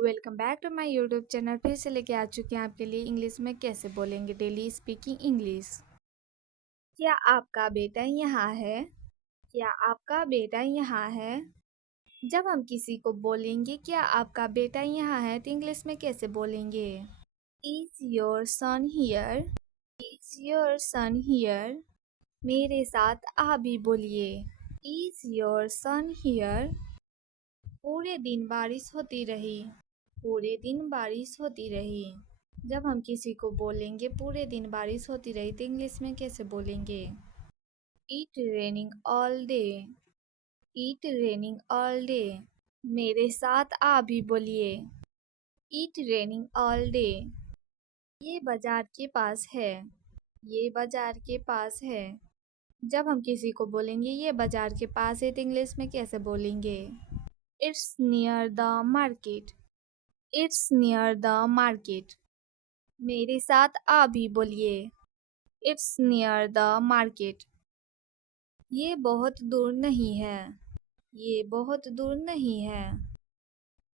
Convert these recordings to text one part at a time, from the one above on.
Welcome back to my YouTube channel. फिर से लेके आ चुके हैं आपके लिए इंग्लिश में कैसे बोलेंगे डेली स्पीकिंग इंग्लिश। क्या आपका बेटा यहाँ है? क्या आपका बेटा यहाँ है? जब हम किसी को बोलेंगे क्या आपका बेटा यहाँ है तो इंग्लिश में कैसे बोलेंगे? Is your son here? Is your son here? मेरे साथ आप भी बोलिए, इज योर सन हियर? पूरे दिन बारिश होती रही। पूरे दिन बारिश होती रही। जब हम किसी को बोलेंगे पूरे दिन बारिश होती रही तो इंग्लिश में कैसे बोलेंगे? It raining all day. It raining all day. मेरे साथ आप भी बोलिए, इट रेनिंग ऑल डे। ये बाजार के पास है। ये बाजार के पास है। जब हम किसी को बोलेंगे ये बाजार के पास है तो इंग्लिश में कैसे बोलेंगे? It's near the market. It's near the market. मेरे साथ आप भी बोलिए, इट्स नियर द मार्केट। ये बहुत दूर नहीं है। ये बहुत दूर नहीं है।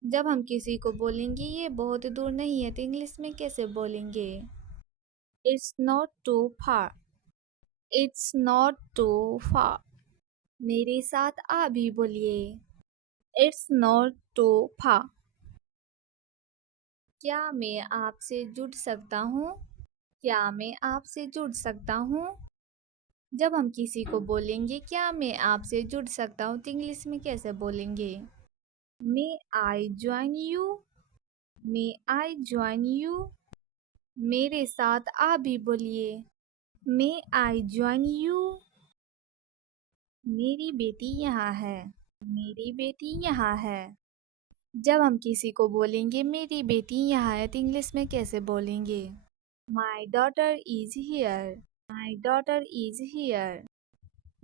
जब हम किसी को बोलेंगे ये बहुत दूर नहीं है तो इंग्लिश में कैसे बोलेंगे? It's not too far. It's not too far. मेरे साथ आप भी बोलिए, इट्स नॉट टू फार। क्या मैं आपसे जुड़ सकता हूँ? क्या मैं आपसे जुड़ सकता हूँ? जब हम किसी को बोलेंगे क्या मैं आपसे जुड़ सकता हूँ तो इंग्लिश में कैसे बोलेंगे? May I join you? May I join you? मेरे साथ आप भी बोलिए, मे आई ज्वाइन यू? मेरी बेटी यहाँ है। मेरी बेटी यहाँ है। जब हम किसी को बोलेंगे मेरी बेटी यहाँ है तो इंग्लिश में कैसे बोलेंगे? My daughter is here. My daughter is here.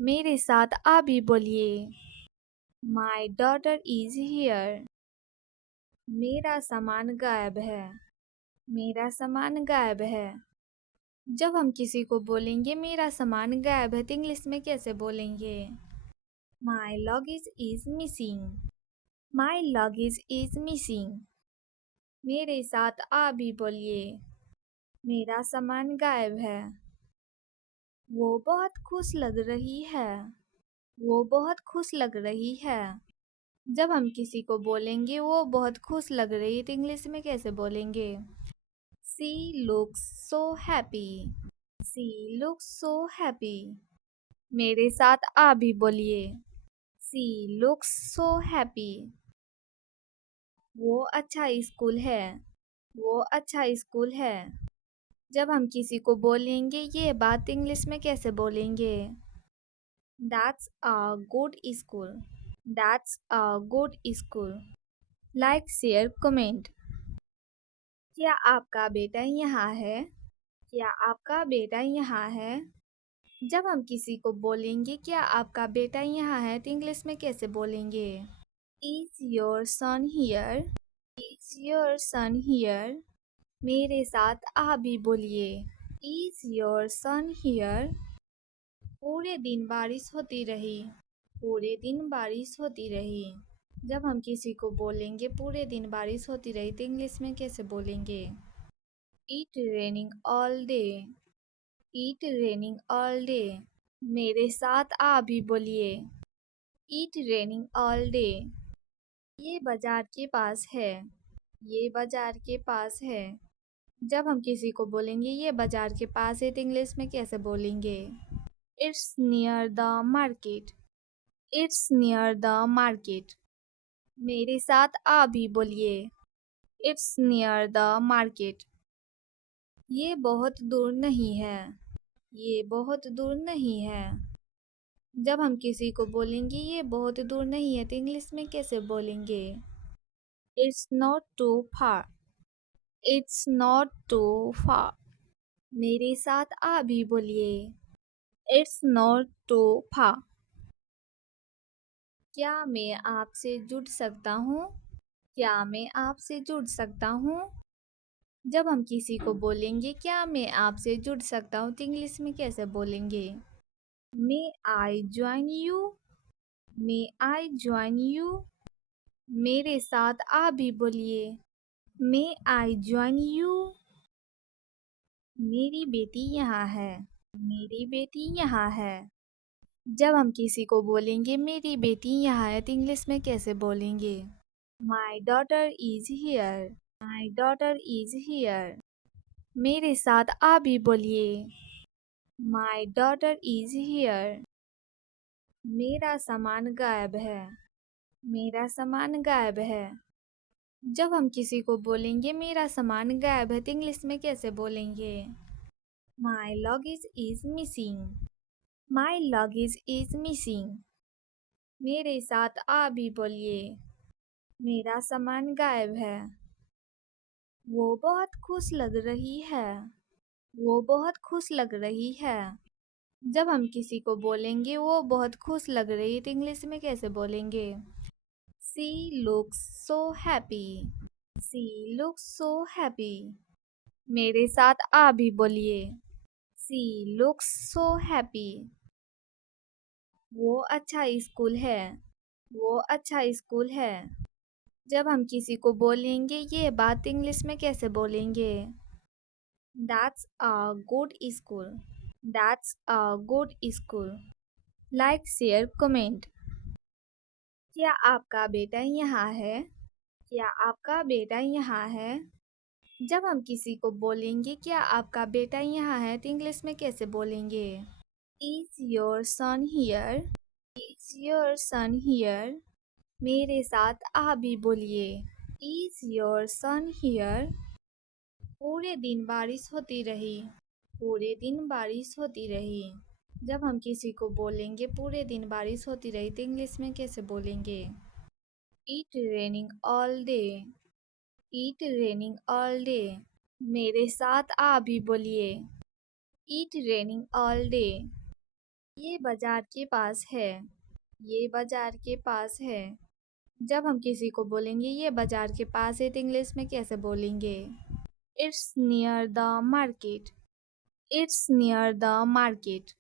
मेरे साथ आप भी बोलिए, माई डॉटर इज हियर। मेरा सामान गायब है। मेरा सामान गायब है। जब हम किसी को बोलेंगे मेरा सामान गायब है तो इंग्लिश में कैसे बोलेंगे? My luggage is missing. My luggage is missing. मेरे साथ आप भी बोलिए, मेरा सामान गायब है। वो बहुत खुश लग रही है। वो बहुत खुश लग रही है। जब हम किसी को बोलेंगे वो बहुत खुश लग रही है तो इंग्लिश में कैसे बोलेंगे? सी लुक्स सो हैप्पी। सी लुक्स सो हैप्पी। मेरे साथ आप भी बोलिए, सी लुक्स सो हैप्पी। वो अच्छा स्कूल है। वो अच्छा स्कूल है। जब हम किसी को बोलेंगे ये बात इंग्लिश में कैसे बोलेंगे? That's a good school. That's a good school. Like share comment. क्या आपका बेटा यहाँ है? क्या आपका बेटा यहाँ है? जब हम किसी को बोलेंगे क्या आपका बेटा यहाँ है तो इंग्लिश में कैसे बोलेंगे? Is your son here? Is your son here? मेरे साथ आप भी बोलिए, इज योर सन हियर? पूरे दिन बारिश होती रही। पूरे दिन बारिश होती रही। जब हम किसी को बोलेंगे पूरे दिन बारिश होती रही तो इंग्लिश में कैसे बोलेंगे? It raining all day. It raining all day. मेरे साथ आप भी बोलिए, इट रेनिंग ऑल डे। ये बाजार के पास है। ये बाजार के पास है। जब हम किसी को बोलेंगे ये बाजार के पास है तो इंग्लिश में कैसे बोलेंगे? It's near the market. It's near the market. मेरे साथ आप भी बोलिए, इट्स नियर द मार्केट। ये बहुत दूर नहीं है। ये बहुत दूर नहीं है। जब हम किसी को बोलेंगे ये बहुत दूर नहीं है तो इंग्लिश में कैसे बोलेंगे? It's not too far. It's not too far. मेरे साथ आप भी बोलिए, इट्स नॉट टू फार। क्या मैं आपसे जुड़ सकता हूँ? क्या मैं आपसे जुड़ सकता हूँ? जब हम किसी को बोलेंगे क्या मैं आपसे जुड़ सकता हूँ तो इंग्लिश में कैसे बोलेंगे? May I join you? May I join you? मेरे साथ आप भी बोलिए, मे आई ज्वाइन यू? मेरी बेटी यहाँ है। मेरी बेटी यहाँ है। जब हम किसी को बोलेंगे मेरी बेटी यहाँ है तो इंग्लिश में कैसे बोलेंगे? My daughter is here. My daughter is here. मेरे साथ आप भी बोलिए। My daughter is here. मेरा सामान गायब है। मेरा सामान गायब है। जब हम किसी को बोलेंगे मेरा सामान गायब है तो इंग्लिश में कैसे बोलेंगे? My luggage is missing. My luggage is missing. मेरे साथ आप भी बोलिए। मेरा सामान गायब है। वो बहुत खुश लग रही है। वो बहुत खुश लग रही है। जब हम किसी को बोलेंगे वो बहुत खुश लग रही है तो इंग्लिश में कैसे बोलेंगे? सी लुक्स सो हैप्पी। सी लुक्स सो हैप्पी। मेरे साथ आप भी बोलिए। सी लुक्स सो हैप्पी। वो अच्छा स्कूल है। वो अच्छा स्कूल है। जब हम किसी को बोलेंगे ये बात इंग्लिश में कैसे बोलेंगे? That's a good school. That's a good school. Like, share, comment. क्या आपका बेटा यहाँ है? क्या आपका बेटा यहाँ है? जब हम किसी को बोलेंगे क्या आपका बेटा यहाँ है तो इंग्लिश में कैसे बोलेंगे? Is your son here? Is your son here? मेरे साथ आप भी बोलिए। Is your son here? पूरे दिन बारिश होती रही। पूरे दिन बारिश होती रही। जब हम किसी को बोलेंगे पूरे दिन बारिश होती रही तो इंग्लिश में कैसे बोलेंगे? It raining all day. It raining all day. मेरे साथ आप भी बोलिए। It raining all day. ये बाजार के पास है। ये बाजार के पास है। जब हम किसी को बोलेंगे ये बाजार के पास है तो इंग्लिश में कैसे बोलेंगे? It's near the market. It's near the market.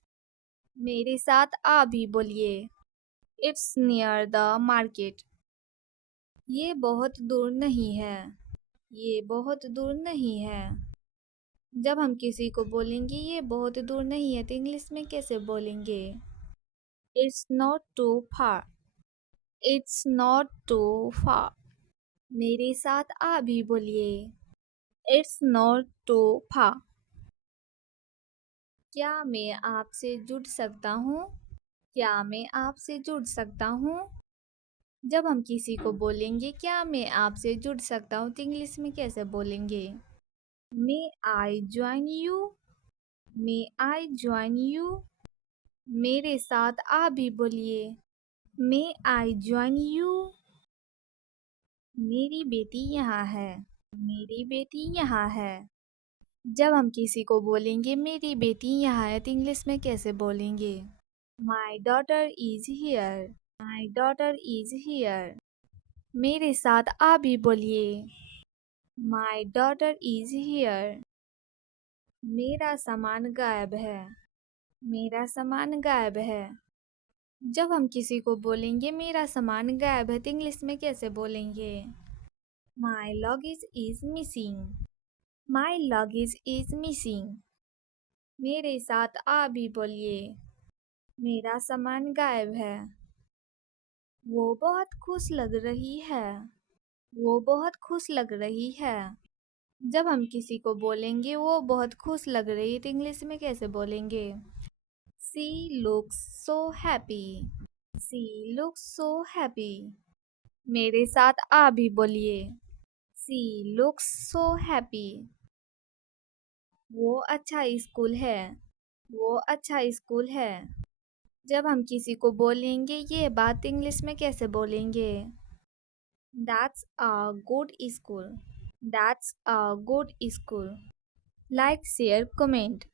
मेरे साथ आप भी बोलिए। It's near the market. ये बहुत दूर नहीं है। ये बहुत दूर नहीं है। जब हम किसी को बोलेंगे ये बहुत दूर नहीं है तो इंग्लिश में कैसे बोलेंगे? It's not too far. It's not too far. मेरे साथ आप भी बोलिए। It's not too far. क्या मैं आपसे जुड़ सकता हूँ? क्या मैं आपसे जुड़ सकता हूँ? जब हम किसी को बोलेंगे क्या मैं आपसे जुड़ सकता हूँ तो इंग्लिश में कैसे बोलेंगे? May I join you? May I join you? मेरे साथ आप भी बोलिए। May I join you? मेरी बेटी यहाँ है। मेरी बेटी यहाँ है। जब हम किसी को बोलेंगे मेरी बेटी यहाँ है तो इंग्लिश में कैसे बोलेंगे? My daughter is here. My daughter is here. मेरे साथ आप भी बोलिए। My daughter is here. मेरा सामान गायब है। मेरा सामान गायब है। जब हम किसी को बोलेंगे मेरा सामान गायब है तो इंग्लिश में कैसे बोलेंगे? My luggage is missing. My luggage is missing. मेरे साथ आप भी बोलिए। मेरा सामान गायब है। वो बहुत खुश लग रही है। वो बहुत खुश लग रही है। जब हम किसी को बोलेंगे वो बहुत खुश लग रही है तो इंग्लिश में कैसे बोलेंगे? सी लुक्स सो हैप्पी। सी लुक्स सो हैप्पी। मेरे साथ आप भी बोलिए। सी लुक्स सो हैप्पी। वो अच्छा स्कूल है। वो अच्छा स्कूल है। जब हम किसी को बोलेंगे ये बात इंग्लिश में कैसे बोलेंगे? That's a good school. That's a good school. Like, share, comment.